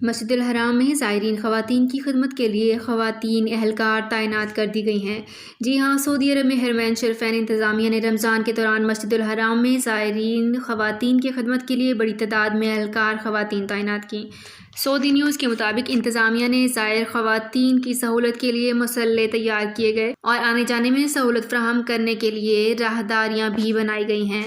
مسجد الحرام میں زائرین خواتین کی خدمت کے لیے خواتین اہلکار تعینات کر دی گئی ہیں۔ جی ہاں، سعودی عرب میں حرمین شریفین انتظامیہ نے رمضان کے دوران مسجد الحرام میں زائرین خواتین کی خدمت کے لیے بڑی تعداد میں اہلکار خواتین تعینات کیں۔ سعودی نیوز کے مطابق انتظامیہ نے زائر خواتین کی سہولت کے لیے مسلح تیار کیے گئے اور آنے جانے میں سہولت فراہم کرنے کے لیے راہداریاں بھی بنائی گئی ہیں۔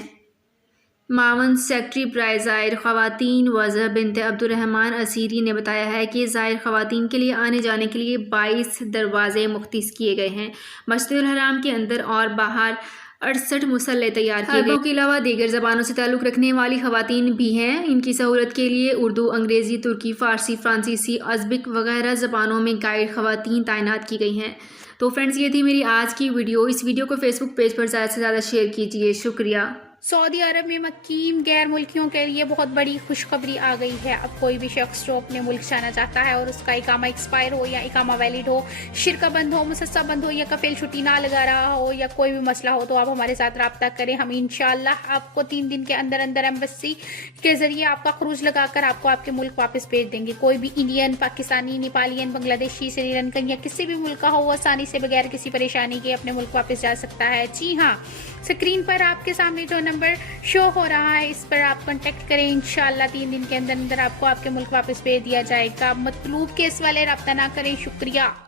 معاون سیکرٹری برائے زائر خواتین وضع بنت عبدالرحمن اسیری نے بتایا ہے کہ زائر خواتین کے لیے آنے جانے کے لیے 22 دروازے مختص کیے گئے ہیں۔ مسجد الحرام کے اندر اور باہر 68 مسلح تیار کیے گئے۔ عربوں کے علاوہ دیگر زبانوں سے تعلق رکھنے والی خواتین بھی ہیں۔ ان کی سہولت کے لیے اردو، انگریزی، ترکی، فارسی، فرانسیسی، ازبک وغیرہ زبانوں میں گائیڈ خواتین تعینات کی گئی ہیں۔ تو فرینڈز، یہ تھی میری آج کی ویڈیو۔ اس ویڈیو کو فیس بک پیج پر زیادہ سے زیادہ شیئر کیجیے۔ شکریہ۔ سعودی عرب میں مقیم غیر ملکیوں کے لیے بہت بڑی خوشخبری آ گئی ہے۔ اب کوئی بھی شخص جو اپنے ملک جانا چاہتا ہے اور اس کا اقامہ ایکسپائر ہو یا اقامہ ویلڈ ہو، شرکہ بند ہو، مسسہ بند ہو یا کفیل چھٹی نہ لگا رہا ہو یا کوئی بھی مسئلہ ہو، تو آپ ہمارے ساتھ رابطہ کریں۔ ہم انشاءاللہ آپ کو 3 دن کے اندر اندر ایمبیسی کے ذریعے آپ کا خروج لگا کر آپ کو آپ کے ملک واپس بھیج دیں گے۔ کوئی بھی انڈین، پاکستانی، نیپالین، بنگلہ دیشی، سری لنکن یا کسی بھی ملک کا ہو، وہ آسانی سے بغیر کسی پریشانی کے اپنے ملک واپس جا سکتا ہے۔ جی ہاں، اسکرین پر آپ کے سامنے جو نمبر شو ہو رہا ہے، اس پر آپ کانٹیکٹ کریں۔ انشاءاللہ 3 دن کے اندر اندر آپ کو آپ کے ملک واپس بھیج دیا جائے گا۔ مطلوب کیس والے رابطہ نہ کریں۔ شکریہ۔